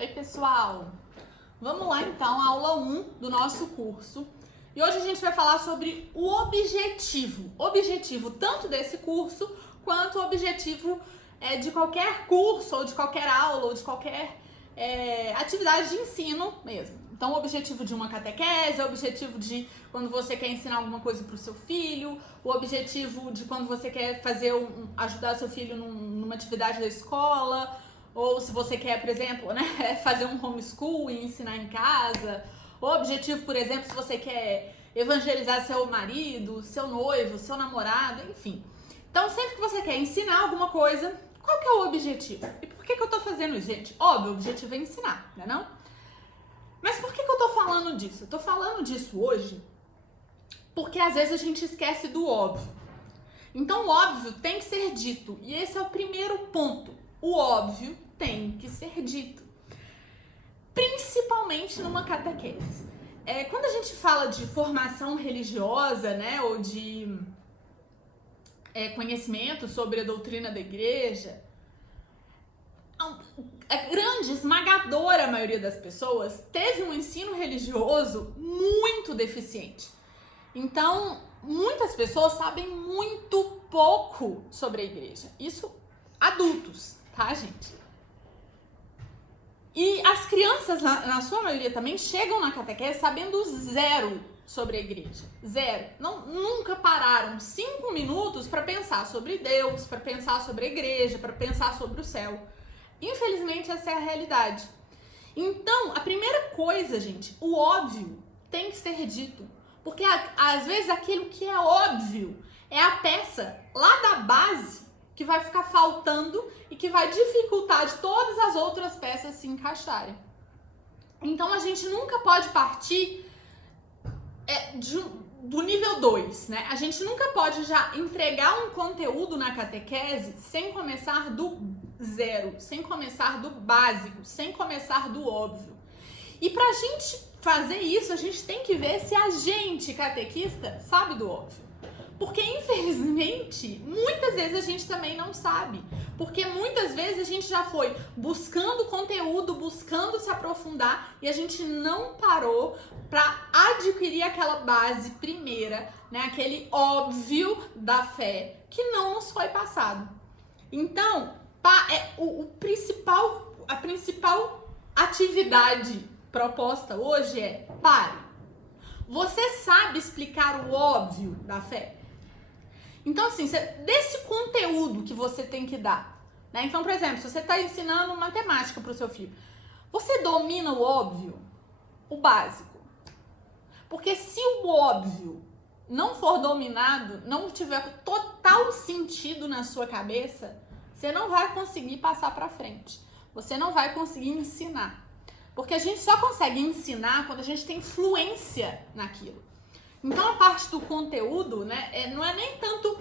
Oi, pessoal! Vamos lá, então, a aula 1 do nosso curso. E hoje a gente vai falar sobre o objetivo. Objetivo tanto desse curso, quanto o objetivo de qualquer curso, ou de qualquer aula, ou de qualquer atividade de ensino mesmo. Então, o objetivo de uma catequese, o objetivo de quando você quer ensinar alguma coisa para o seu filho, o objetivo de quando você quer ajudar seu filho numa atividade da escola, ou se você quer, por exemplo, fazer um homeschool e ensinar em casa. O objetivo, por exemplo, se você quer evangelizar seu marido, seu noivo, seu namorado, enfim. Então, sempre que você quer ensinar alguma coisa, qual que é o objetivo? E por que eu tô fazendo isso, gente? Óbvio, o objetivo é ensinar, né não? Mas por que eu tô falando disso? Eu tô falando disso hoje porque às vezes a gente esquece do óbvio. Então, o óbvio tem que ser dito. E esse é o primeiro ponto. O óbvio tem que ser dito. Principalmente numa catequese. Quando a gente fala de formação religiosa, né, ou de conhecimento sobre a doutrina da igreja, a grande, esmagadora maioria das pessoas teve um ensino religioso muito deficiente. Então, muitas pessoas sabem muito pouco sobre a igreja. Isso, adultos, tá, gente? E as crianças, na sua maioria também, chegam na catequese sabendo zero sobre a igreja. Zero. Nunca pararam 5 minutos para pensar sobre Deus, para pensar sobre a igreja, para pensar sobre o céu. Infelizmente, essa é a realidade. Então, a primeira coisa, gente, o óbvio tem que ser dito. Porque, às vezes, aquilo que é óbvio é a peça lá da base que vai ficar faltando e que vai dificultar de todas as outras peças se encaixarem. Então, a gente nunca pode partir do nível 2, né? A gente nunca pode já entregar um conteúdo na catequese sem começar do zero, sem começar do básico, sem começar do óbvio. E pra gente fazer isso, a gente tem que ver se a gente, catequista, sabe do óbvio. Porque, infelizmente, muitas vezes a gente também não sabe. Porque muitas vezes a gente já foi buscando conteúdo, buscando se aprofundar e a gente não parou para adquirir aquela base primeira, né? Aquele óbvio da fé que não nos foi passado. Então, a principal atividade proposta hoje é: pare. Você sabe explicar o óbvio da fé? Então, assim, desse conteúdo que você tem que dar, né? Então, por exemplo, se você está ensinando matemática para o seu filho, você domina o óbvio, o básico? Porque se o óbvio não for dominado, não tiver total sentido na sua cabeça, você não vai conseguir passar para frente. Você não vai conseguir ensinar. Porque a gente só consegue ensinar quando a gente tem fluência naquilo. Então, a parte do conteúdo, né, não é nem tanto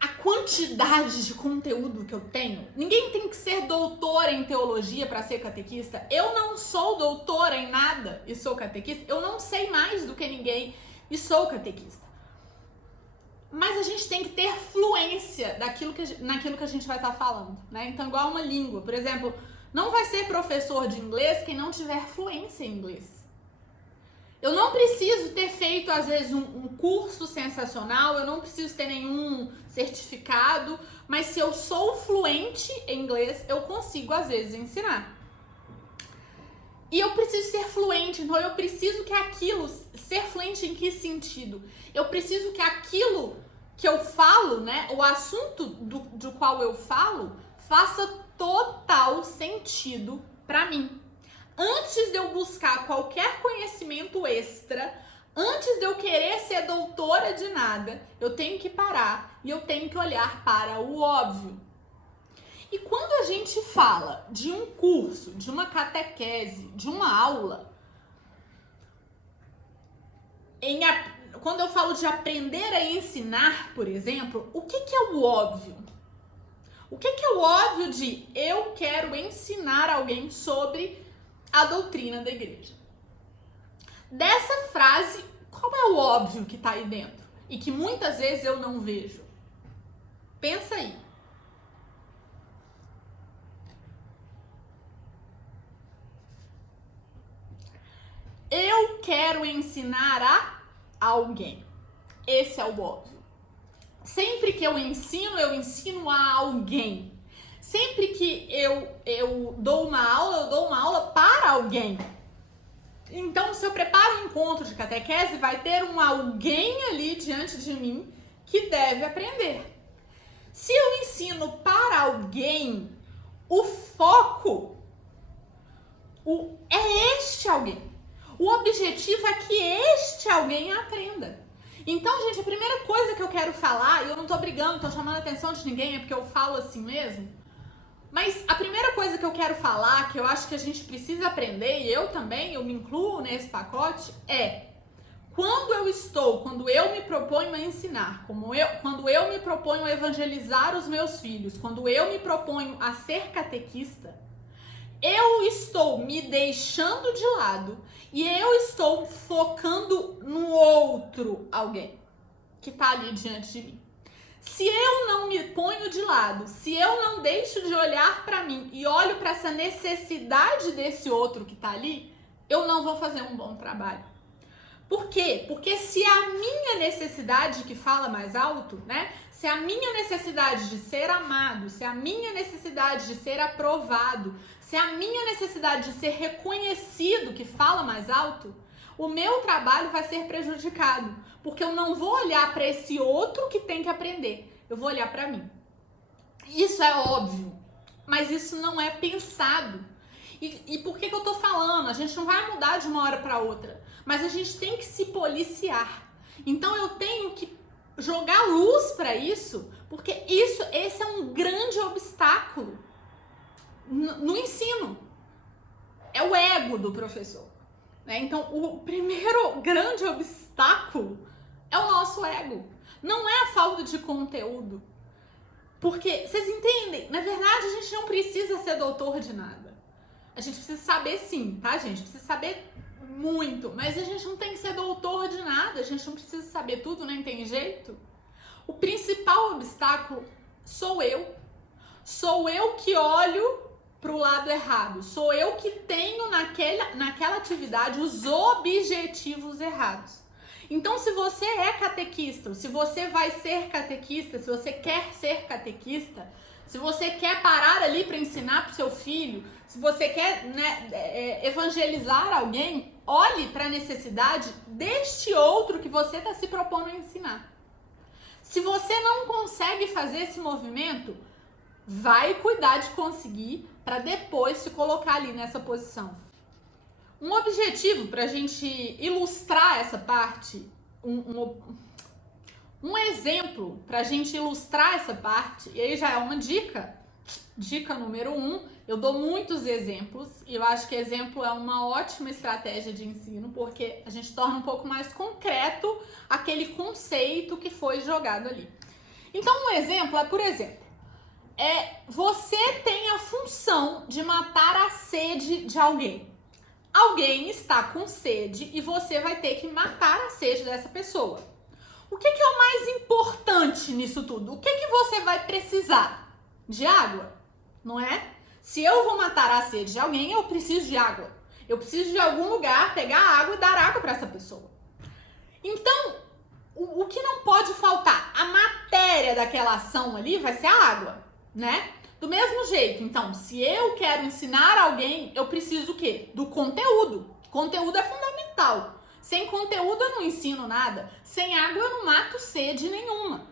a quantidade de conteúdo que eu tenho. Ninguém tem que ser doutora em teologia para ser catequista. Eu não sou doutora em nada e sou catequista. Eu não sei mais do que ninguém e sou catequista. Mas a gente tem que ter fluência naquilo que a gente vai estar falando, né? Então, igual uma língua. Por exemplo, não vai ser professor de inglês quem não tiver fluência em inglês. Eu não preciso ter feito, às vezes, um curso sensacional, eu não preciso ter nenhum certificado, mas se eu sou fluente em inglês, eu consigo, às vezes, ensinar. E eu preciso ser fluente, então eu preciso que aquilo, ser fluente em que sentido? Eu preciso que aquilo que eu falo, né, o assunto do qual eu falo, faça total sentido para mim. Antes de eu buscar qualquer conhecimento extra, antes de eu querer ser doutora de nada, eu tenho que parar e eu tenho que olhar para o óbvio. E quando a gente fala de um curso, de uma catequese, de uma aula, quando eu falo de aprender a ensinar, por exemplo, o que é o óbvio? O que é o óbvio de eu quero ensinar alguém sobre a doutrina da igreja? Dessa frase, qual é o óbvio que tá aí dentro? E que muitas vezes eu não vejo? Pensa aí. eu quero ensinar a alguém. Esse é o óbvio. Sempre que eu ensino a alguém. Sempre que eu dou uma aula para alguém. Então, se eu preparo um encontro de catequese, vai ter um alguém ali diante de mim que deve aprender. Se eu ensino para alguém, o foco é este alguém. O objetivo é que este alguém aprenda. Então, gente, a primeira coisa que eu quero falar, e eu não tô brigando, não tô chamando a atenção de ninguém, é porque eu falo assim mesmo, mas a primeira coisa que eu quero falar, que eu acho que a gente precisa aprender, e eu também, eu me incluo nesse pacote, é quando eu me proponho a ensinar, quando eu me proponho a evangelizar os meus filhos, quando eu me proponho a ser catequista, eu estou me deixando de lado e eu estou focando no outro alguém que tá ali diante de mim. Se eu não me ponho de lado, se eu não deixo de olhar para mim e olho para essa necessidade desse outro que tá ali, eu não vou fazer um bom trabalho. Por quê? Porque se a minha necessidade que fala mais alto, né? Se a minha necessidade de ser amado, se a minha necessidade de ser aprovado, se a minha necessidade de ser reconhecido que fala mais alto, o meu trabalho vai ser prejudicado. Porque eu não vou olhar para esse outro que tem que aprender. Eu vou olhar para mim. Isso é óbvio, mas isso não é pensado. E por que eu tô falando? A gente não vai mudar de uma hora para outra, mas a gente tem que se policiar. Então eu tenho que jogar luz para isso, porque esse é um grande obstáculo no ensino. É o ego do professor, né? Então o primeiro grande obstáculo é o nosso ego. Não é a falta de conteúdo. Porque, vocês entendem? Na verdade, a gente não precisa ser doutor de nada. A gente precisa saber sim, tá, gente? Precisa saber muito, mas a gente não tem que ser doutor de nada, a gente não precisa saber tudo, nem tem jeito. O principal obstáculo sou eu. Sou eu que olho pro lado errado. Sou eu que tenho naquela atividade os objetivos errados. Então, se você é catequista, se você vai ser catequista, se você quer ser catequista, se você quer parar ali para ensinar pro seu filho, se você quer, né, evangelizar alguém, olhe para a necessidade deste outro que você está se propondo a ensinar. Se você não consegue fazer esse movimento, vai cuidar de conseguir para depois se colocar ali nessa posição. Um objetivo para a gente ilustrar essa parte, um exemplo para a gente ilustrar essa parte, e aí já é uma dica número 1, eu dou muitos exemplos, e eu acho que exemplo é uma ótima estratégia de ensino, porque a gente torna um pouco mais concreto aquele conceito que foi jogado ali. Então um exemplo é, por exemplo, você tem a função de matar a sede de alguém. Alguém está com sede e você vai ter que matar a sede dessa pessoa. O que é o mais importante nisso tudo? O que você vai precisar? De água, não é? Se eu vou matar a sede de alguém, eu preciso de água. Eu preciso de algum lugar pegar água e dar água para essa pessoa. Então, o que não pode faltar? A matéria daquela ação ali vai ser a água, né? Do mesmo jeito, então, se eu quero ensinar alguém, eu preciso o quê? Do conteúdo. Conteúdo é fundamental. Sem conteúdo eu não ensino nada. Sem água eu não mato sede nenhuma.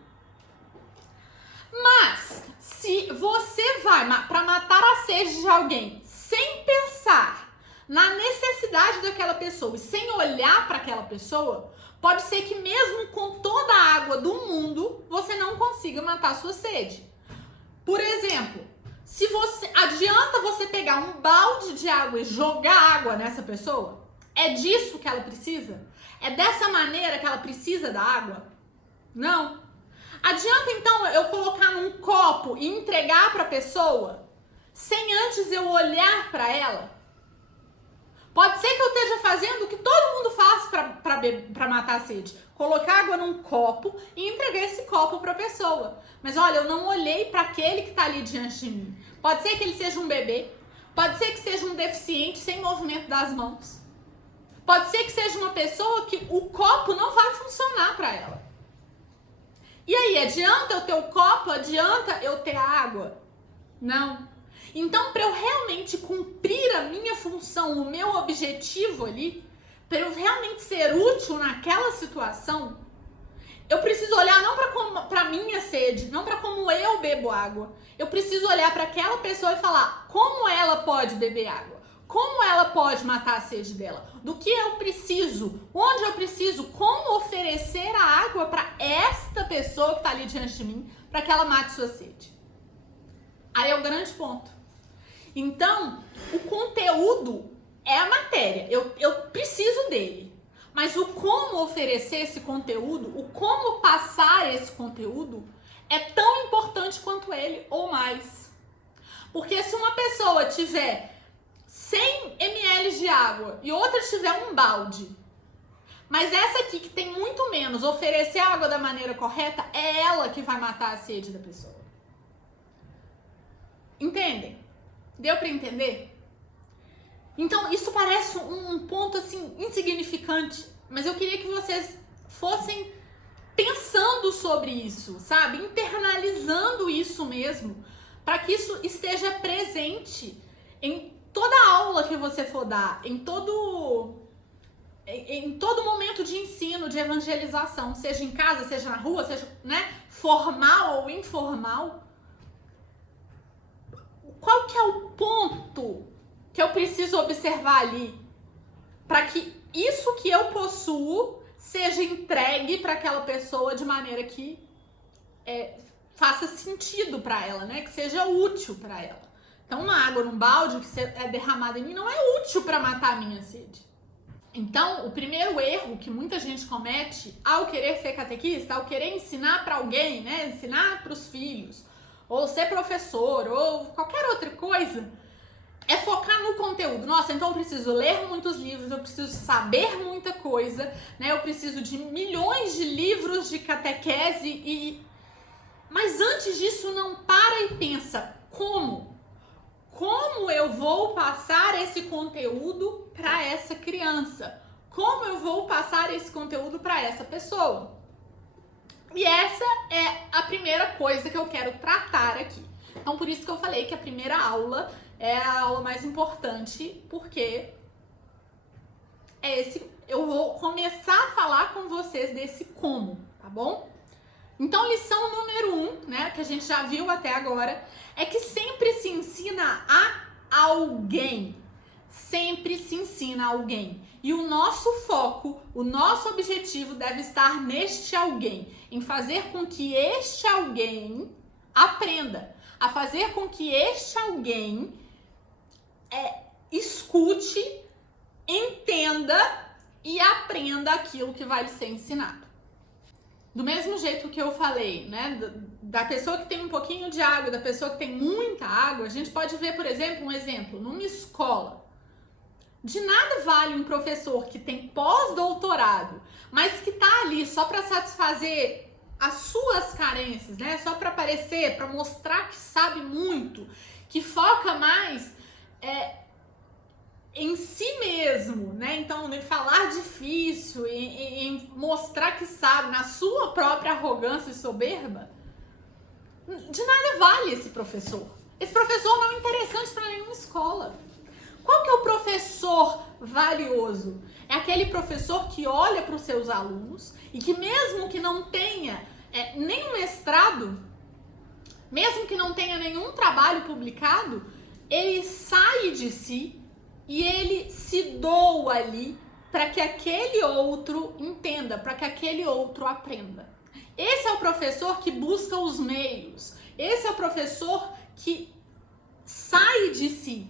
Mas, se você vai para matar a sede de alguém sem pensar na necessidade daquela pessoa e sem olhar para aquela pessoa, pode ser que mesmo com toda a água do mundo, você não consiga matar a sua sede. Por exemplo, adianta você pegar um balde de água e jogar água nessa pessoa? É disso que ela precisa? É dessa maneira que ela precisa da água? Não. Adianta então eu colocar num copo e entregar para a pessoa sem antes eu olhar para ela? Pode ser que eu esteja fazendo o que todo mundo faz para matar a sede. Colocar água num copo e entregar esse copo para a pessoa. Mas olha, eu não olhei para aquele que está ali diante de mim. Pode ser que ele seja um bebê. Pode ser que seja um deficiente sem movimento das mãos. Pode ser que seja uma pessoa que o copo não vai funcionar para ela. E aí, adianta eu ter o copo? Adianta eu ter a água? Não. Então, para eu realmente cumprir a minha função, o meu objetivo ali, para eu realmente ser útil naquela situação, eu preciso olhar não para minha sede, não para como eu bebo água. Eu preciso olhar para aquela pessoa e falar como ela pode beber água, como ela pode matar a sede dela, do que eu preciso, onde eu preciso, como oferecer a água para esta pessoa que está ali diante de mim, para que ela mate sua sede. Aí é o grande ponto. Então, o conteúdo é a matéria, eu preciso dele. Mas o como oferecer esse conteúdo, o como passar esse conteúdo, é tão importante quanto ele ou mais. Porque se uma pessoa tiver 100 ml de água e outra tiver um balde, mas essa aqui que tem muito menos, oferecer a água da maneira correta, é ela que vai matar a sede da pessoa. Entendem? Deu pra entender? Então, isso parece um ponto, assim, insignificante, mas eu queria que vocês fossem pensando sobre isso, sabe? Internalizando isso mesmo, para que isso esteja presente em toda aula que você for dar, em todo momento de ensino, de evangelização, seja em casa, seja na rua, seja, né, formal ou informal. Qual que é o ponto que eu preciso observar ali para que isso que eu possuo seja entregue para aquela pessoa de maneira que faça sentido para ela, né? Que seja útil para ela. Então, uma água num balde que é derramada em mim não é útil para matar a minha sede. Então, o primeiro erro que muita gente comete ao querer ser catequista, ao querer ensinar para alguém, né? Ensinar para os filhos, ou ser professor, ou qualquer outra coisa, é focar no conteúdo. Nossa, então eu preciso ler muitos livros, eu preciso saber muita coisa, né? Eu preciso de milhões de livros de catequese Mas antes disso, não para e pensa, como? Como eu vou passar esse conteúdo para essa criança? Como eu vou passar esse conteúdo para essa pessoa? E essa é a primeira coisa que eu quero tratar aqui. Então, por isso que eu falei que a primeira aula é a aula mais importante, porque eu vou começar a falar com vocês desse como, tá bom? Então, lição número 1, né, que a gente já viu até agora, é que sempre se ensina a alguém. Sempre se ensina a alguém. E o nosso foco, o nosso objetivo deve estar neste alguém, em fazer com que este alguém aprenda, a fazer com que este alguém escute, entenda e aprenda aquilo que vai lhe ser ensinado. Do mesmo jeito que eu falei, né, da pessoa que tem um pouquinho de água, da pessoa que tem muita água, a gente pode ver, por exemplo, numa escola. De nada vale um professor que tem pós-doutorado, mas que tá ali só para satisfazer as suas carências, né, só para aparecer, para mostrar que sabe muito, que foca mais em si mesmo, né? Então, em falar difícil, em mostrar que sabe, na sua própria arrogância e soberba, de nada vale esse professor. Esse professor não é interessante para nenhuma escola. Qual que é o professor valioso? É aquele professor que olha para os seus alunos e que mesmo que não tenha nenhum mestrado, mesmo que não tenha nenhum trabalho publicado, ele sai de si e ele se doa ali para que aquele outro entenda, para que aquele outro aprenda. Esse é o professor que busca os meios. Esse é o professor que sai de si.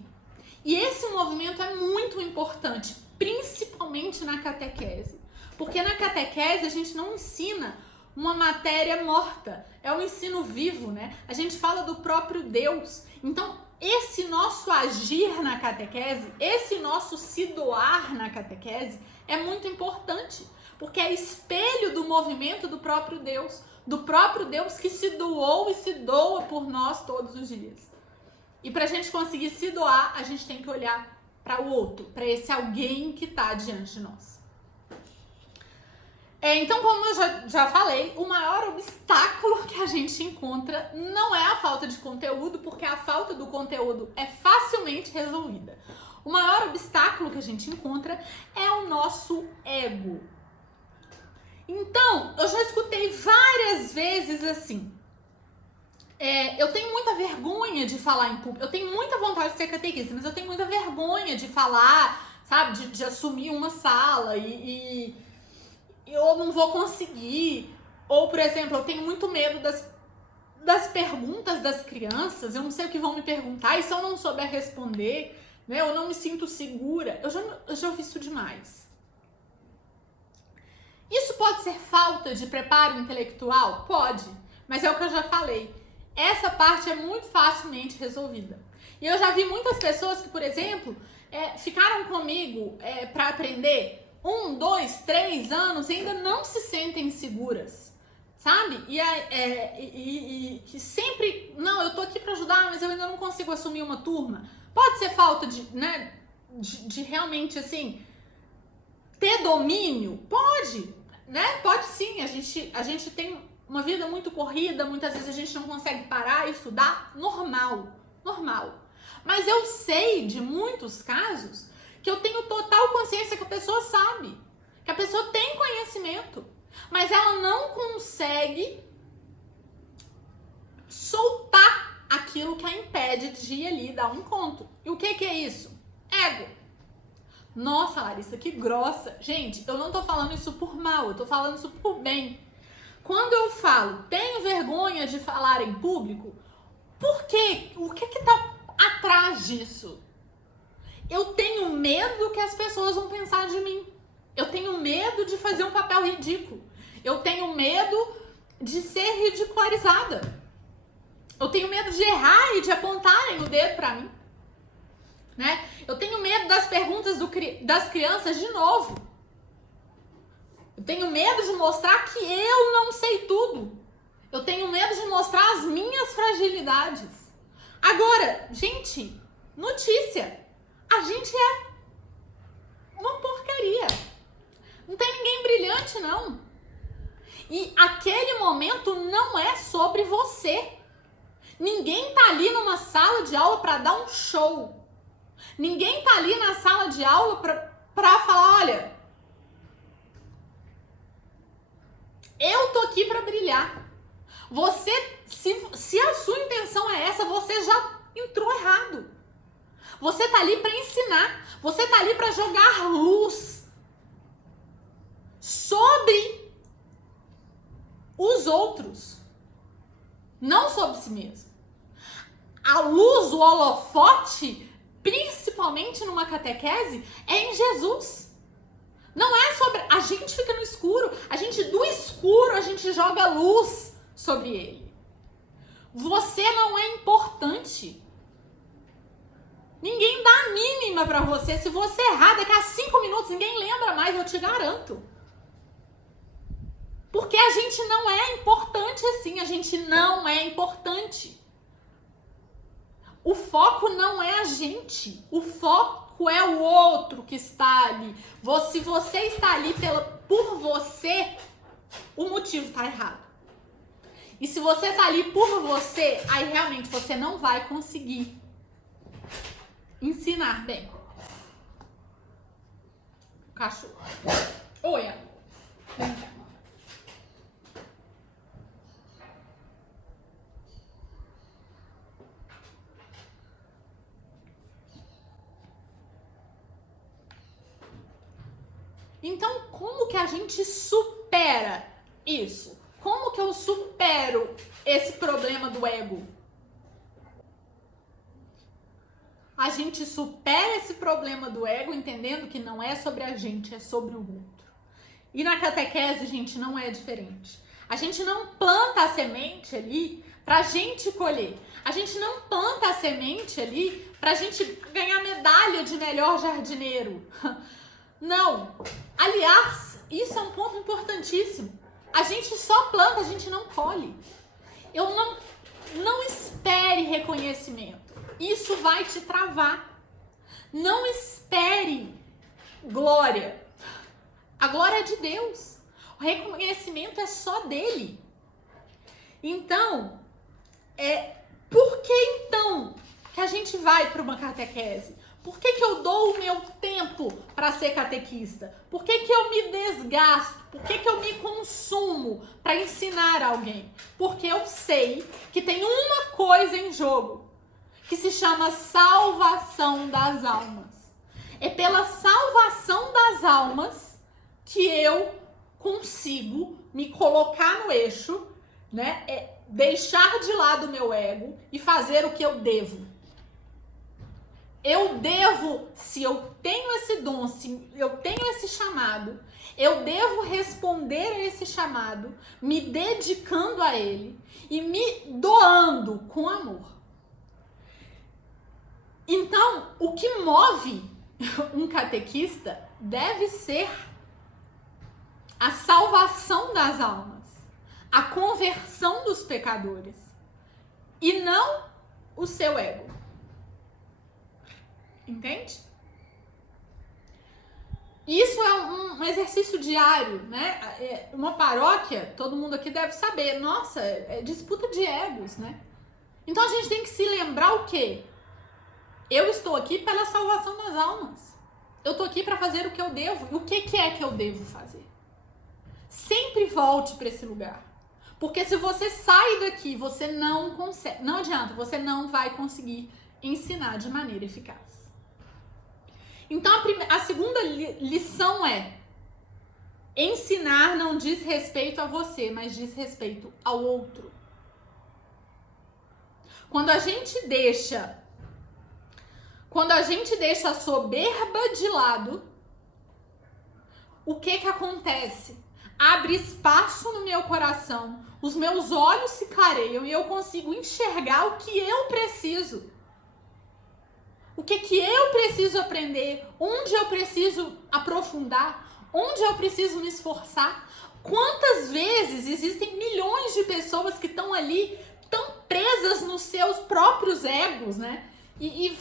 E esse movimento é muito importante, principalmente na catequese. Porque na catequese a gente não ensina uma matéria morta, é um ensino vivo, né? A gente fala do próprio Deus. Então, esse nosso agir na catequese, esse nosso se doar na catequese é muito importante, porque é espelho do movimento do próprio Deus que se doou e se doa por nós todos os dias. E para a gente conseguir se doar, a gente tem que olhar para o outro, para esse alguém que está diante de nós. Então, como eu já falei, o maior obstáculo que a gente encontra não é a falta de conteúdo, porque a falta do conteúdo é facilmente resolvida. O maior obstáculo que a gente encontra é o nosso ego. Então, eu já escutei várias vezes assim, eu tenho muita vergonha de falar em público, eu tenho muita vontade de ser catequista, mas eu tenho muita vergonha de falar, sabe, de assumir uma sala e eu não vou conseguir. Ou, por exemplo, eu tenho muito medo das perguntas das crianças, eu não sei o que vão me perguntar, e se eu não souber responder, né, eu não me sinto segura. Eu já ouvi isso demais. Isso pode ser falta de preparo intelectual? Pode, mas é o que eu já falei. Essa parte é muito facilmente resolvida. E eu já vi muitas pessoas que, por exemplo, ficaram comigo para aprender 1, 2, 3 anos e ainda não se sentem seguras, sabe? E que sempre, não, eu tô aqui para ajudar, mas eu ainda não consigo assumir uma turma. Pode ser falta de realmente, assim, ter domínio? Pode, né? Pode sim, a gente tem uma vida muito corrida, muitas vezes a gente não consegue parar e estudar, normal. Mas eu sei de muitos casos que eu tenho total consciência que a pessoa sabe, que a pessoa tem conhecimento, mas ela não consegue soltar aquilo que a impede de ir ali dar um encontro. E o que é isso? Ego. Nossa, Larissa, que grossa. Gente, eu não tô falando isso por mal, eu tô falando isso por bem. Quando eu falo, tenho vergonha de falar em público, por quê? O que tá atrás disso? Eu tenho medo do que as pessoas vão pensar de mim. Eu tenho medo de fazer um papel ridículo. Eu tenho medo de ser ridicularizada. Eu tenho medo de errar e de apontarem o dedo pra mim, né? Eu tenho medo das perguntas das crianças de novo. Eu tenho medo de mostrar que eu não sei tudo. Eu tenho medo de mostrar as minhas fragilidades. Agora, gente, notícia. A gente é uma porcaria. Não tem ninguém brilhante, não. E aquele momento não é sobre você. Ninguém tá ali numa sala de aula para dar um show. Ninguém tá ali na sala de aula pra falar, olha, eu tô aqui para brilhar. Você, se a sua intenção é essa, você já entrou errado. Você tá ali para ensinar. Você tá ali para jogar luz sobre os outros, não sobre si mesmo. A luz, o holofote, principalmente numa catequese, é em Jesus. Não é sobre... A gente fica no escuro. Do escuro, a gente joga luz sobre ele. Você não é importante. Ninguém dá a mínima pra você. Se você errar, daqui a 5 minutos, ninguém lembra mais, eu te garanto. Porque a gente não é importante assim. A gente não é importante. O foco não é a gente. O foco é o outro que está ali. Se você está ali por você, o motivo está errado. E se você está ali por você, aí realmente você não vai conseguir ensinar bem. O cachorro. Oi, amor. Vem cá. Então, como que a gente supera isso? Como que eu supero esse problema do ego? A gente supera esse problema do ego entendendo que não é sobre a gente, é sobre o outro. E na catequese, gente, não é diferente. A gente não planta a semente ali pra gente colher. A gente não planta a semente ali pra gente ganhar medalha de melhor jardineiro. Não. Aliás, isso é um ponto importantíssimo. A gente só planta, a gente não colhe. Não espere reconhecimento. Isso vai te travar. Não espere glória. A glória é de Deus. O reconhecimento é só dele. Então, por que então que a gente vai para uma catequese? Por que eu dou o meu tempo para ser catequista? Por que eu me desgasto? Por que eu me consumo para ensinar alguém? Porque eu sei que tem uma coisa em jogo, que se chama salvação das almas. É pela salvação das almas que eu consigo me colocar no eixo, né? Deixar de lado o meu ego e fazer o que eu devo. Eu devo, se eu tenho esse dom, se eu tenho esse chamado, eu devo responder a esse chamado, me dedicando a ele e me doando com amor. Então, o que move um catequista deve ser a salvação das almas, a conversão dos pecadores, e não o seu ego. Entende? Isso é um exercício diário, né? Uma paróquia, todo mundo aqui deve saber, nossa, é disputa de egos, né? Então a gente tem que se lembrar o quê? Eu estou aqui pela salvação das almas. Eu estou aqui para fazer o que eu devo. E o que é que eu devo fazer? Sempre volte para esse lugar. Porque se você sai daqui, você não consegue, não adianta, você não vai conseguir ensinar de maneira eficaz. Então a segunda lição é: ensinar não diz respeito a você, mas diz respeito ao outro. Quando a gente deixa a soberba de lado, o que acontece? Abre espaço no meu coração, os meus olhos se clareiam e eu consigo enxergar o que eu preciso. O que eu preciso aprender, onde eu preciso aprofundar, onde eu preciso me esforçar. Quantas vezes existem milhões de pessoas que estão ali, tão presas nos seus próprios egos, né? E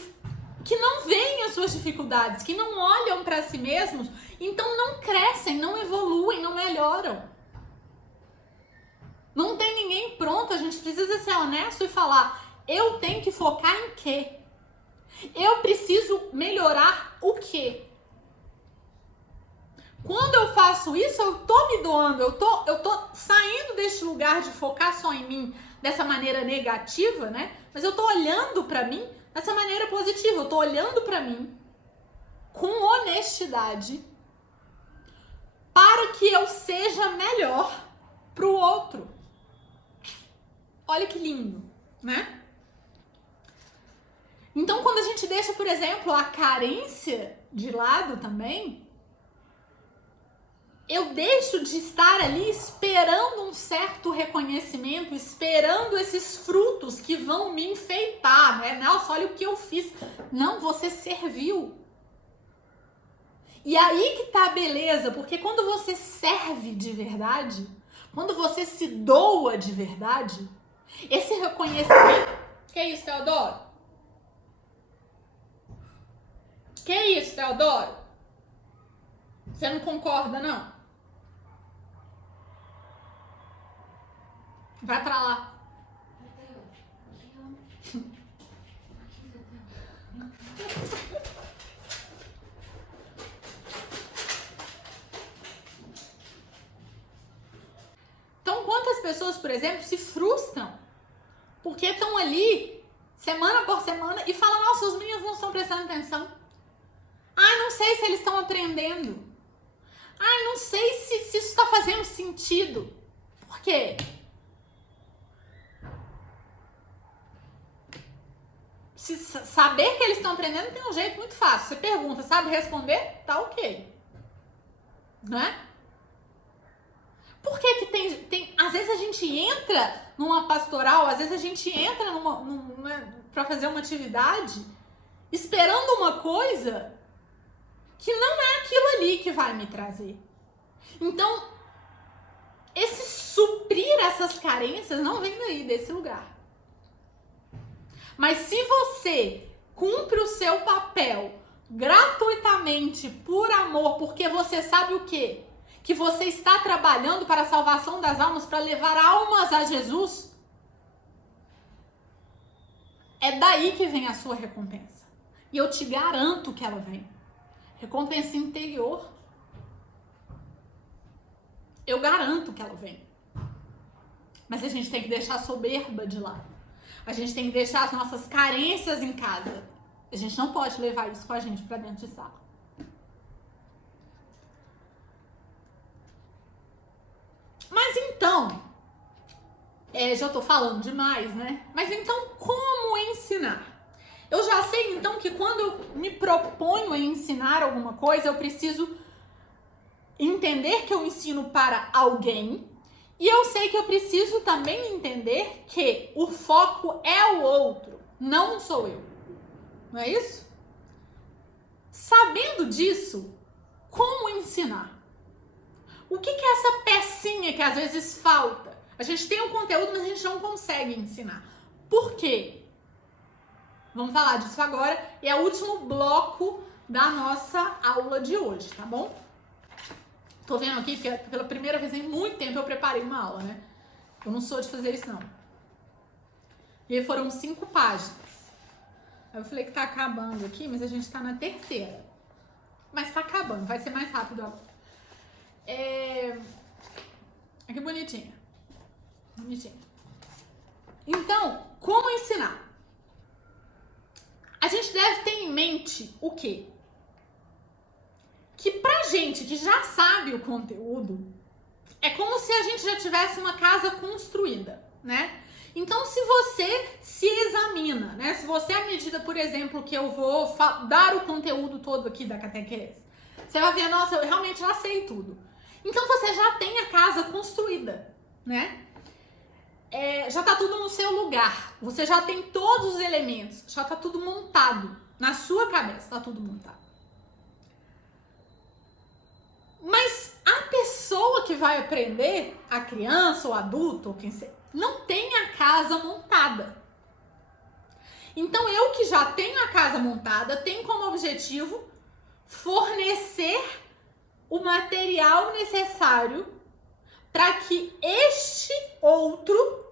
que não veem as suas dificuldades, que não olham para si mesmos, então não crescem, não evoluem, não melhoram. Não tem ninguém pronto, a gente precisa ser honesto e falar: eu tenho que focar em quê? Eu preciso melhorar o quê? Quando eu faço isso, eu tô me doando, eu tô saindo deste lugar de focar só em mim dessa maneira negativa, né? Mas eu tô olhando pra mim dessa maneira positiva, eu tô olhando pra mim com honestidade para que eu seja melhor pro outro. Olha que lindo, né? Então, quando a gente deixa, por exemplo, a carência de lado também, eu deixo de estar ali esperando um certo reconhecimento, esperando esses frutos que vão me enfeitar, né? Nossa, olha o que eu fiz. Não, você serviu. E aí que tá a beleza, porque quando você serve de verdade, quando você se doa de verdade, esse reconhecimento... Que isso, Teodoro? Que isso, Teodoro? Você não concorda, não? Vai pra lá. Então, quantas pessoas, por exemplo, se frustram porque estão ali semana por semana e falam: nossa, os meninos não estão prestando atenção. Ah, não sei se eles estão aprendendo. Ah, não sei se isso está fazendo sentido. Por quê? Se saber que eles estão aprendendo tem um jeito muito fácil. Você pergunta, sabe responder? Tá ok. Não é? Por que tem... Às vezes a gente entra numa pastoral, às vezes a gente entra pra fazer uma atividade esperando uma coisa que não é aquilo ali que vai me trazer. Então, esse suprir essas carências não vem daí, desse lugar. Mas se você cumpre o seu papel gratuitamente, por amor, porque você sabe o quê? Que você está trabalhando para a salvação das almas, para levar almas a Jesus, é daí que vem a sua recompensa. E eu te garanto que ela vem. Recompensa interior. Eu garanto que ela vem. Mas a gente tem que deixar a soberba de lado. A gente tem que deixar as nossas carências em casa. A gente não pode levar isso com a gente pra dentro de sala. Mas então, já tô falando demais, né? Mas então, como ensinar? Eu já sei, então, que quando eu me proponho a ensinar alguma coisa, eu preciso entender que eu ensino para alguém. E eu sei que eu preciso também entender que o foco é o outro, não sou eu. Não é isso? Sabendo disso, como ensinar? O que é essa pecinha que às vezes falta? A gente tem um conteúdo, mas a gente não consegue ensinar. Por quê? Vamos falar disso agora. E é o último bloco da nossa aula de hoje, tá bom? Tô vendo aqui que pela primeira vez em muito tempo eu preparei uma aula, né? Eu não sou de fazer isso, não. E aí foram 5 páginas. Eu falei que tá acabando aqui, mas a gente tá na terceira. Mas tá acabando, vai ser mais rápido agora. Que bonitinha. Bonitinha. Então, como ensinar? A gente deve ter em mente o quê? Que pra gente que já sabe o conteúdo, é como se a gente já tivesse uma casa construída, né? Então, se você se examina, né? Se você, à medida, por exemplo, que eu vou dar o conteúdo todo aqui da catequese, você vai ver, nossa, eu realmente já sei tudo. Então, você já tem a casa construída, né? Já tá tudo no seu lugar. Você já tem todos os elementos, já tá tudo montado. Na sua cabeça tá tudo montado. Mas a pessoa que vai aprender, a criança, o adulto, ou quem seja, não tem a casa montada. Então, eu que já tenho a casa montada, tenho como objetivo fornecer o material necessário para que este outro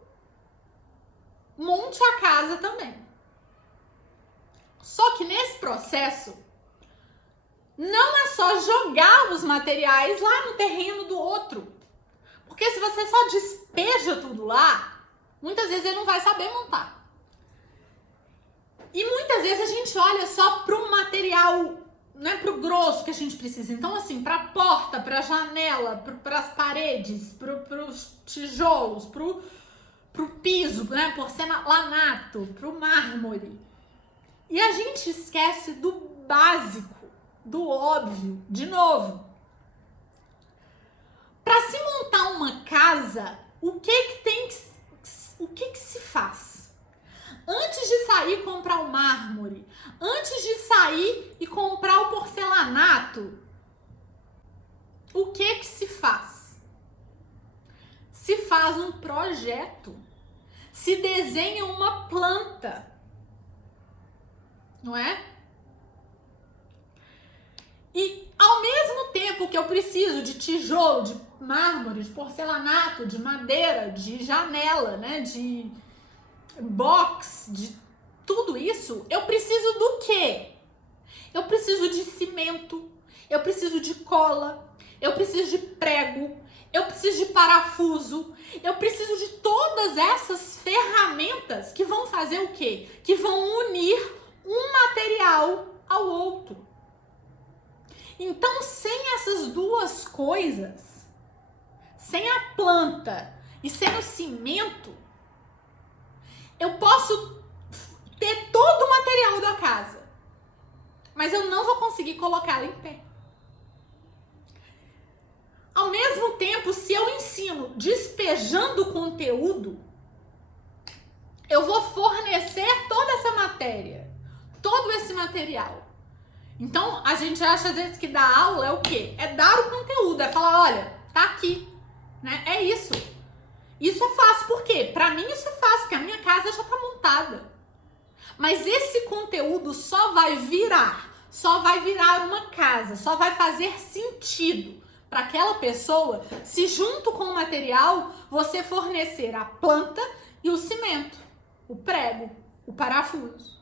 monte a casa também. Só que nesse processo, não é só jogar os materiais lá no terreno do outro. Porque se você só despeja tudo lá, muitas vezes ele não vai saber montar. E muitas vezes a gente olha só pro material, né, pro grosso que a gente precisa. Então, assim, pra porta, pra janela, pras paredes, pros tijolos, pro piso, né, porcelanato, pro mármore. E a gente esquece do básico, do óbvio, de novo. Para se montar uma casa, o que se faz? Antes de sair comprar o mármore, antes de sair e comprar o porcelanato, o que se faz? Se faz um projeto, se desenha uma planta, não é? E ao mesmo tempo que eu preciso de tijolo, de mármore, de porcelanato, de madeira, de janela, né, de box, de tudo isso, eu preciso do quê? Eu preciso de cimento, eu preciso de cola, eu preciso de prego, eu preciso de parafuso, eu preciso de todas essas ferramentas que vão fazer o quê? Que vão unir um material ao outro. Então, sem essas duas coisas, sem a planta e sem o cimento, eu posso ter todo o material da casa, mas eu não vou conseguir colocá-la em pé. Ao mesmo tempo, se eu ensino despejando o conteúdo, eu vou fornecer toda essa matéria, todo esse material. Então, a gente acha às vezes que dar aula é o quê? É dar o conteúdo, é falar, olha, tá aqui, né? É isso. Isso é fácil, por quê? Pra mim isso é fácil, porque a minha casa já tá montada. Mas esse conteúdo só vai virar, só vai virar uma casa, só vai fazer sentido para aquela pessoa se junto com o material você fornecer a planta e o cimento, o prego, o parafuso.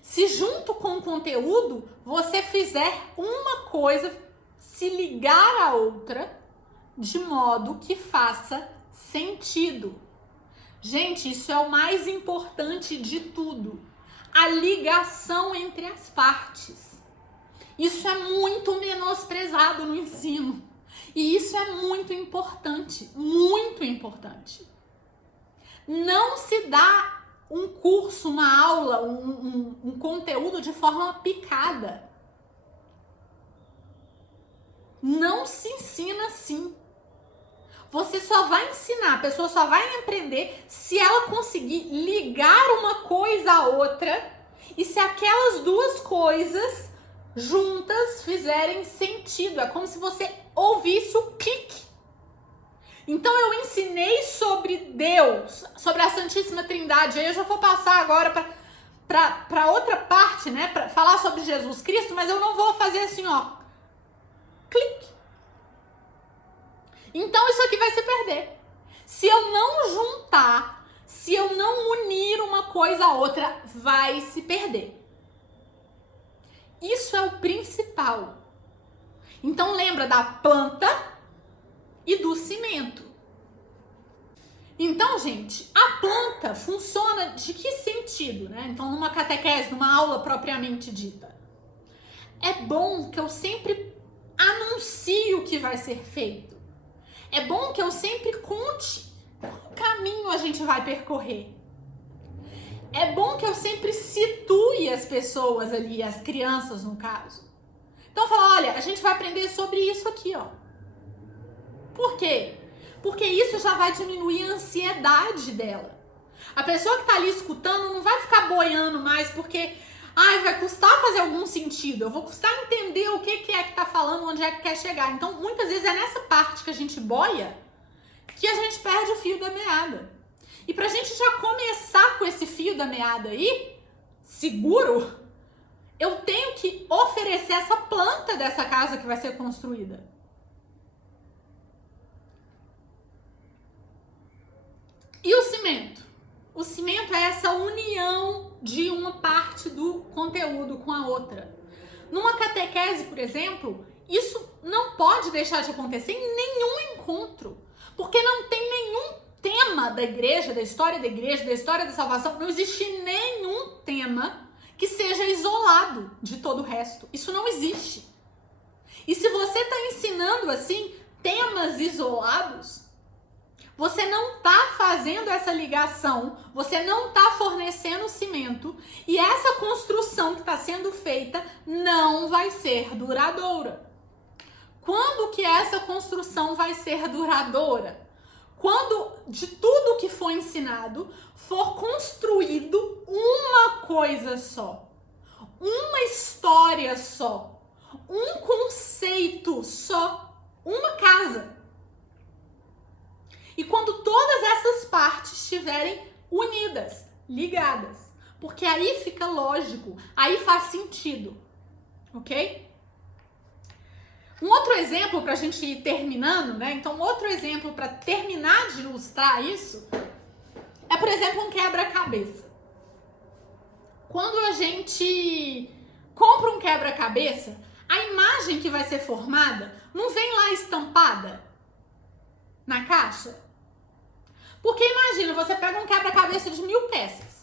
Se junto com o conteúdo você fizer uma coisa se ligar à outra de modo que faça sentido. Gente, isso é o mais importante de tudo. A ligação entre as partes. Isso é muito menosprezado no ensino. E isso é muito importante, muito importante. Não se dá um curso, uma aula, um conteúdo de forma picada. Não se ensina assim. Você só vai ensinar, a pessoa só vai aprender se ela conseguir ligar uma coisa à outra e se aquelas duas coisas juntas fizerem sentido. É como se você ouvisse o clique. Então eu ensinei sobre Deus, sobre a Santíssima Trindade. Aí eu já vou passar agora para outra parte, né? Para falar sobre Jesus Cristo, mas eu não vou fazer assim, ó. Clique. Então isso aqui vai se perder. Se eu não juntar, se eu não unir uma coisa a outra, vai se perder. Isso é o principal. Então lembra da planta e do cimento. Então, gente, a planta funciona de que sentido, né? Então, numa catequese, numa aula propriamente dita, é bom que eu sempre anuncie o que vai ser feito. É bom que eu sempre conte qual caminho a gente vai percorrer. É bom que eu sempre situe as pessoas ali, as crianças no caso. Então, fala, olha, a gente vai aprender sobre isso aqui, ó. Por quê? Porque isso já vai diminuir a ansiedade dela. A pessoa que tá ali escutando não vai ficar boiando mais porque vai custar fazer algum sentido. Eu vou custar entender o que é que tá falando, onde é que quer chegar. Então, muitas vezes é nessa parte que a gente boia que a gente perde o fio da meada. E pra gente já começar com esse fio da meada aí, seguro, eu tenho que oferecer essa planta dessa casa que vai ser construída. E o cimento? O cimento é essa união de uma parte do conteúdo com a outra. Numa catequese, por exemplo, isso não pode deixar de acontecer em nenhum encontro. Porque não tem nenhum tema da igreja, da história da salvação. Não existe nenhum tema que seja isolado de todo o resto. Isso não existe. E se você está ensinando assim temas isolados, você não está fazendo essa ligação, você não está fornecendo cimento e essa construção que está sendo feita não vai ser duradoura. Quando que essa construção vai ser duradoura? Quando de tudo que foi ensinado for construído uma coisa só, uma história só, um conceito só, uma casa. E quando todas essas partes estiverem unidas, ligadas, porque aí fica lógico, aí faz sentido, ok? Um outro exemplo para a gente ir terminando, né? Então, outro exemplo para terminar de ilustrar isso é, por exemplo, um quebra-cabeça. Quando a gente compra um quebra-cabeça, a imagem que vai ser formada não vem lá estampada na caixa? Porque imagina, você pega um quebra-cabeça de 1000 peças.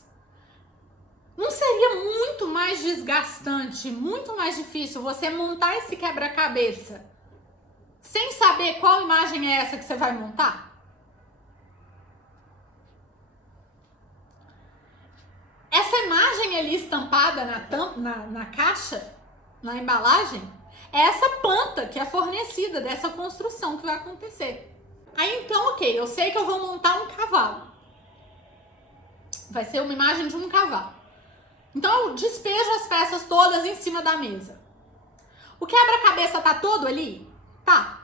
Não seria muito mais desgastante, muito mais difícil você montar esse quebra-cabeça sem saber qual imagem é essa que você vai montar? Essa imagem ali estampada na caixa, na embalagem, é essa planta que é fornecida dessa construção que vai acontecer. Aí então, ok, eu sei que eu vou montar um cavalo. Vai ser uma imagem de um cavalo. Então eu despejo as peças todas em cima da mesa. O quebra-cabeça tá todo ali? Tá.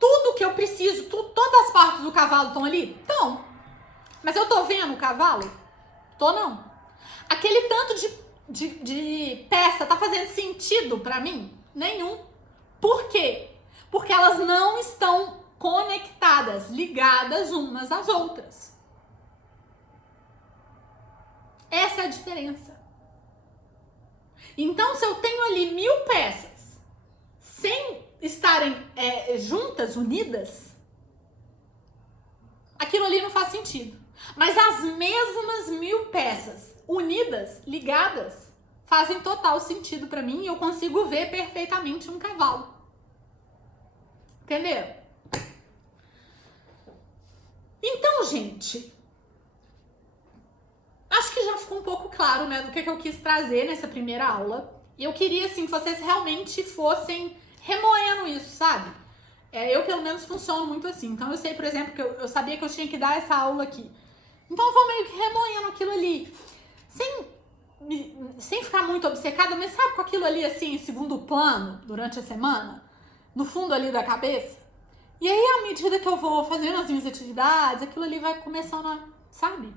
Tudo que eu preciso, todas as partes do cavalo estão ali? Estão. Mas eu tô vendo o cavalo? Tô não. Aquele tanto de de peça tá fazendo sentido pra mim? Nenhum. Por quê? Porque elas não estão conectadas, ligadas umas às outras. Essa é a diferença. Então, se eu tenho ali 1000 peças sem estarem juntas, unidas, aquilo ali não faz sentido. Mas as mesmas 1000 peças unidas, ligadas, fazem total sentido pra mim e eu consigo ver perfeitamente um cavalo. Entendeu? Então, gente, acho que já ficou um pouco claro, né, do que eu quis trazer nessa primeira aula. E eu queria, assim, que vocês realmente fossem remoendo isso, sabe? Eu, pelo menos, funciono muito assim. Então, eu sei, por exemplo, que eu sabia que eu tinha que dar essa aula aqui. Então, eu vou meio que remoendo aquilo ali. Sem ficar muito obcecada, mas sabe, com aquilo ali, assim, em segundo plano, durante a semana? No fundo ali da cabeça? E aí, à medida que eu vou fazendo as minhas atividades, aquilo ali vai começando a, sabe?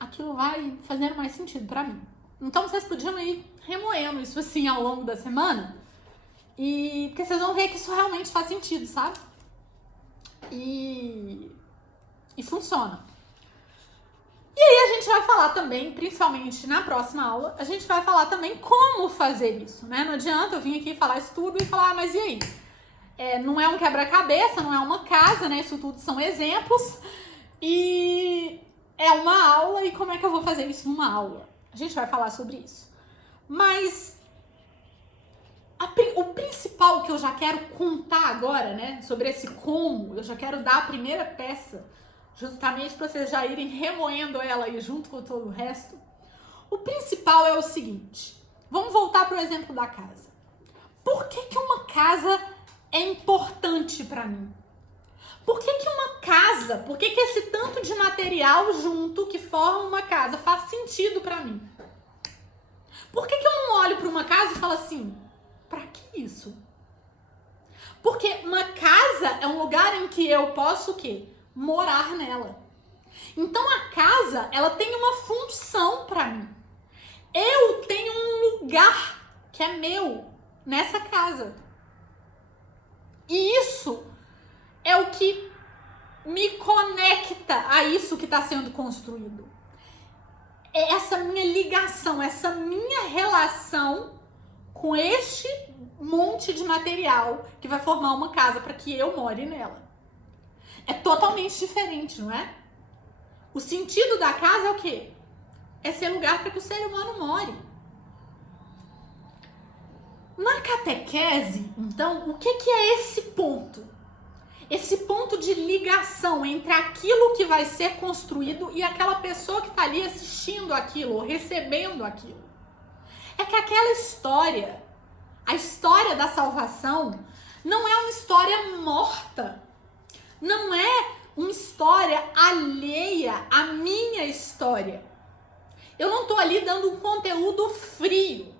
Aquilo vai fazendo mais sentido pra mim. Então, vocês podiam ir remoendo isso, assim, ao longo da semana. Porque vocês vão ver que isso realmente faz sentido, sabe? E funciona. E aí a gente vai falar também, principalmente na próxima aula, a gente vai falar também como fazer isso, né? Não adianta eu vir aqui falar isso tudo e falar, mas e aí? Não é um quebra-cabeça, não é uma casa, né? Isso tudo são exemplos. E é uma aula, e como é que eu vou fazer isso numa aula? A gente vai falar sobre isso. Mas o principal que eu já quero contar agora, né? Sobre esse como, eu já quero dar a primeira peça, justamente para vocês já irem remoendo ela aí junto com todo o resto. O principal é o seguinte, vamos voltar para o exemplo da casa. Por que uma casa é importante para mim? Por que uma casa, por que esse tanto de material junto que forma uma casa faz sentido para mim? Por que eu não olho para uma casa e falo assim, para que isso? Porque uma casa é um lugar em que eu posso o quê? Morar nela. Então a casa, ela tem uma função para mim. Eu tenho um lugar que é meu nessa casa. E isso é o que me conecta a isso que está sendo construído. É essa minha ligação, essa minha relação com este monte de material que vai formar uma casa para que eu more nela. É totalmente diferente, não é? O sentido da casa é o quê? É ser lugar para que o ser humano more. Na catequese, então, o que é esse ponto? Esse ponto de ligação entre aquilo que vai ser construído e aquela pessoa que está ali assistindo aquilo, ou recebendo aquilo. É que aquela história, a história da salvação, não é uma história morta. Não é uma história alheia à minha história. Eu não estou ali dando um conteúdo frio.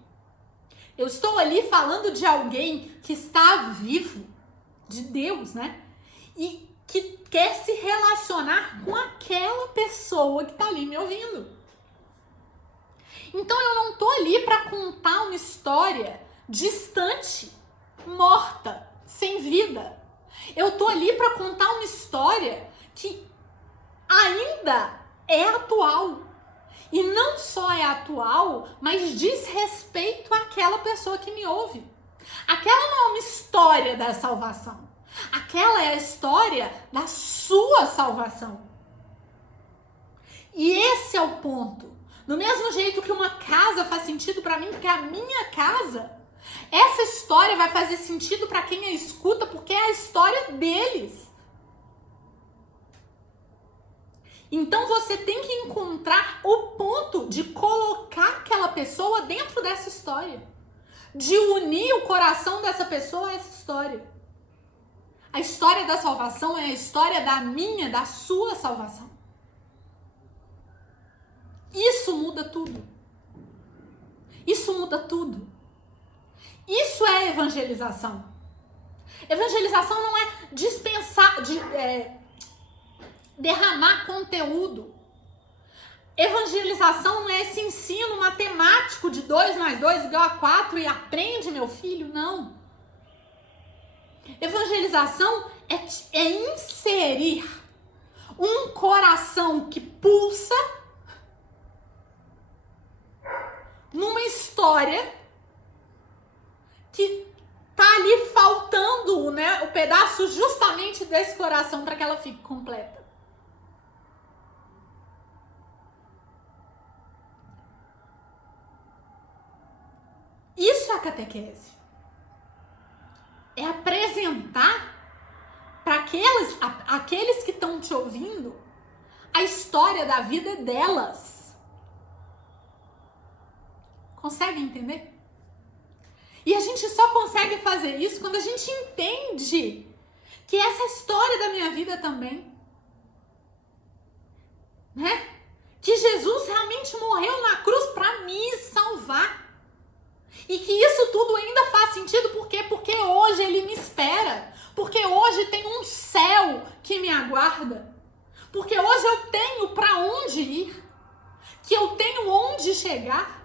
Eu estou ali falando de alguém que está vivo, de Deus, né? E que quer se relacionar com aquela pessoa que está ali me ouvindo. Então eu não estou ali para contar uma história distante, morta, sem vida. Eu estou ali para contar uma história que ainda é atual. E não só é atual, mas diz respeito àquela pessoa que me ouve. Aquela não é uma história da salvação. Aquela é a história da sua salvação. E esse é o ponto. Do mesmo jeito que uma casa faz sentido para mim, porque é a minha casa, essa história vai fazer sentido para quem a escuta, porque é a história deles. Então você tem que encontrar o ponto de colocar aquela pessoa dentro dessa história. De unir o coração dessa pessoa a essa história. A história da salvação é a história da minha, da sua salvação. Isso muda tudo. Isso muda tudo. Isso é evangelização. Evangelização não é dispensar, derramar conteúdo. Evangelização não é esse ensino matemático de 2 mais 2 igual a 4 e aprende, meu filho, não. Evangelização é inserir um coração que pulsa numa história que tá ali faltando, né, o pedaço justamente desse coração para que ela fique completa. Isso é a catequese. É apresentar para aqueles que estão te ouvindo a história da vida delas. Consegue entender? E a gente só consegue fazer isso quando a gente entende que essa é a história da minha vida também. Né? Que Jesus realmente morreu na cruz para me salvar. E que isso tudo ainda faz sentido, por quê? Porque hoje ele me espera. Porque hoje tem um céu que me aguarda. Porque hoje eu tenho para onde ir. Que eu tenho onde chegar.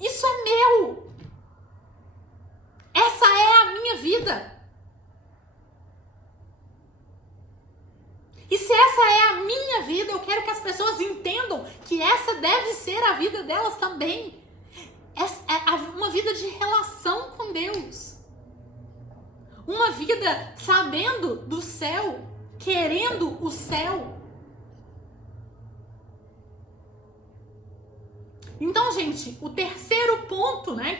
Isso é meu. Essa é a minha vida. E se essa é a minha vida, eu quero que as pessoas entendam que essa deve ser a vida delas também. É uma vida de relação com Deus. Uma vida sabendo do céu, querendo o céu. Então, gente, o terceiro ponto, né,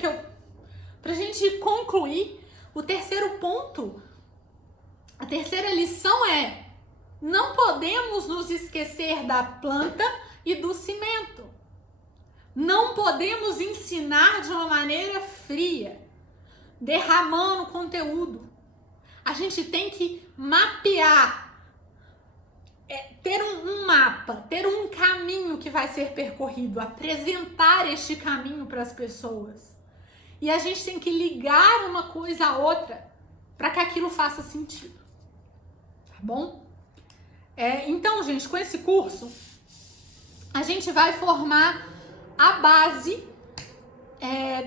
pra gente concluir, o terceiro ponto, a terceira lição é: não podemos nos esquecer da planta e do cimento. Não podemos ensinar de uma maneira fria, derramando conteúdo. A gente tem que mapear, ter um mapa, ter um caminho que vai ser percorrido, apresentar este caminho para as pessoas. E a gente tem que ligar uma coisa à outra para que aquilo faça sentido. Tá bom? Então, gente, com esse curso, a gente vai formar a base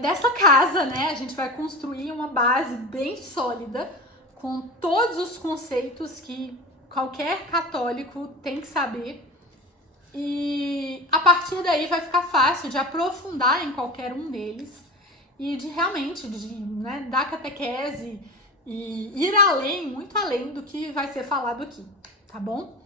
dessa casa, né? A gente vai construir uma base bem sólida, com todos os conceitos que qualquer católico tem que saber. E a partir daí vai ficar fácil de aprofundar em qualquer um deles e de realmente né, dar catequese e ir além, muito além do que vai ser falado aqui, tá bom?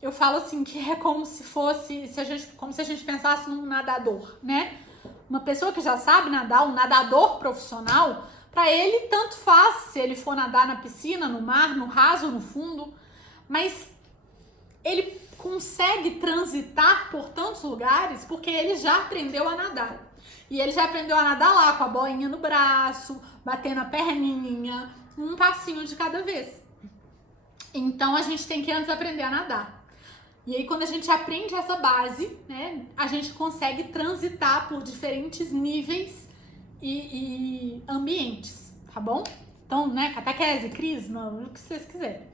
Eu falo assim que é como se fosse, como se a gente pensasse num nadador, né? Uma pessoa que já sabe nadar, um nadador profissional, para ele tanto faz se ele for nadar na piscina, no mar, no raso, no fundo, mas ele consegue transitar por tantos lugares porque ele já aprendeu a nadar. E ele já aprendeu a nadar lá com a boinha no braço, batendo a perninha, um passinho de cada vez. Então a gente tem que antes aprender a nadar. E aí quando a gente aprende essa base, né, a gente consegue transitar por diferentes níveis e ambientes, tá bom? Então, né, catequese, crisma, o que vocês quiserem.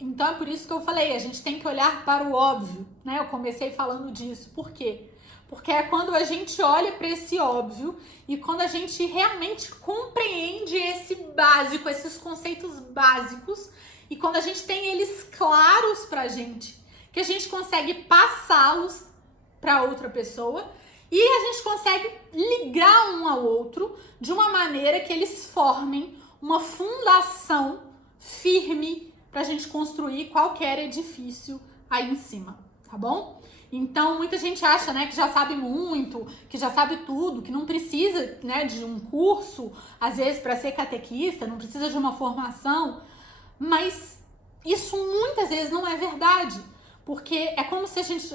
Então é por isso que eu falei, a gente tem que olhar para o óbvio, né? Eu comecei falando disso. Por quê? Porque é quando a gente olha para esse óbvio e quando a gente realmente compreende esse básico, esses conceitos básicos, e quando a gente tem eles claros pra gente, que a gente consegue passá-los para outra pessoa e a gente consegue ligar um ao outro de uma maneira que eles formem uma fundação firme pra gente construir qualquer edifício aí em cima, tá bom? Então, muita gente acha, né, que já sabe muito, que já sabe tudo, que não precisa, né, de um curso, às vezes, para ser catequista, não precisa de uma formação, mas isso muitas vezes não é verdade, porque é como se a gente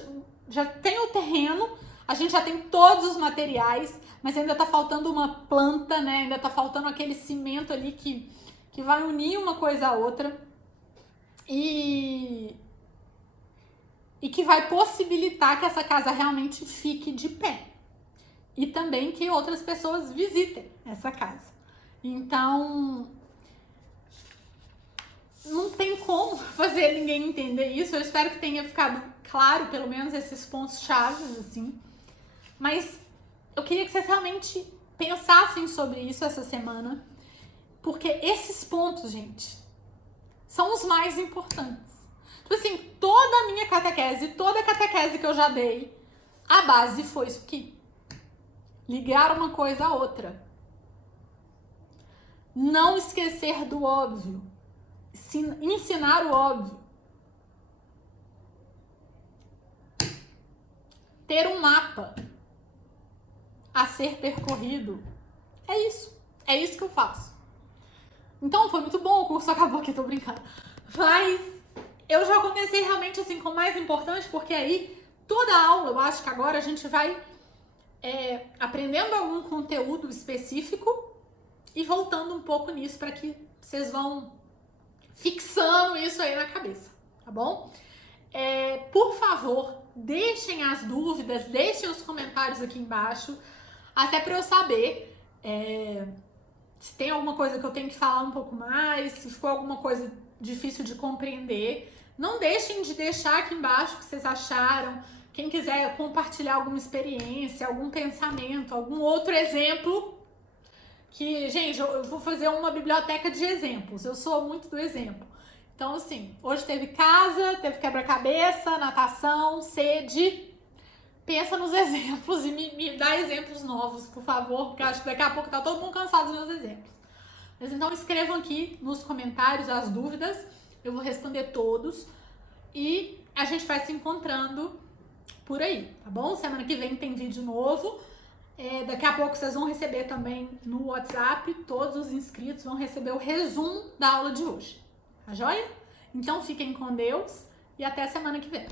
já tem o terreno, a gente já tem todos os materiais, mas ainda tá faltando uma planta, né, ainda tá faltando aquele cimento ali que vai unir uma coisa à outra e que vai possibilitar que essa casa realmente fique de pé. E também que outras pessoas visitem essa casa. Então, não tem como fazer ninguém entender isso. Eu espero que tenha ficado claro, pelo menos, esses pontos chaves, assim. Mas eu queria que vocês realmente pensassem sobre isso essa semana, porque esses pontos, gente, são os mais importantes. Tipo assim, toda a minha catequese, toda a catequese que eu já dei, a base foi isso aqui. Ligar uma coisa à outra. Não esquecer do óbvio. Ensinar o óbvio. Ter um mapa a ser percorrido. É isso. É isso que eu faço. Então, foi muito bom, o curso acabou aqui, tô brincando. Mas eu já comecei realmente assim com o mais importante, porque aí toda aula, eu acho que agora a gente vai aprendendo algum conteúdo específico e voltando um pouco nisso para que vocês vão fixando isso aí na cabeça, tá bom? Por favor, deixem as dúvidas, deixem os comentários aqui embaixo, até para eu saber se tem alguma coisa que eu tenho que falar um pouco mais, se ficou alguma coisa difícil de compreender. Não deixem de deixar aqui embaixo o que vocês acharam. Quem quiser compartilhar alguma experiência, algum pensamento, algum outro exemplo. Que, gente, eu vou fazer uma biblioteca de exemplos. Eu sou muito do exemplo. Então, assim, hoje teve casa, teve quebra-cabeça, natação, sede. Pensa nos exemplos e me dá exemplos novos, por favor, porque eu acho que daqui a pouco tá todo mundo cansado dos meus exemplos. Mas então escrevam aqui nos comentários as dúvidas, eu vou responder todos e a gente vai se encontrando por aí, tá bom? Semana que vem tem vídeo novo. Daqui a pouco vocês vão receber também no WhatsApp, todos os inscritos vão receber o resumo da aula de hoje, tá joia? Então fiquem com Deus e até semana que vem.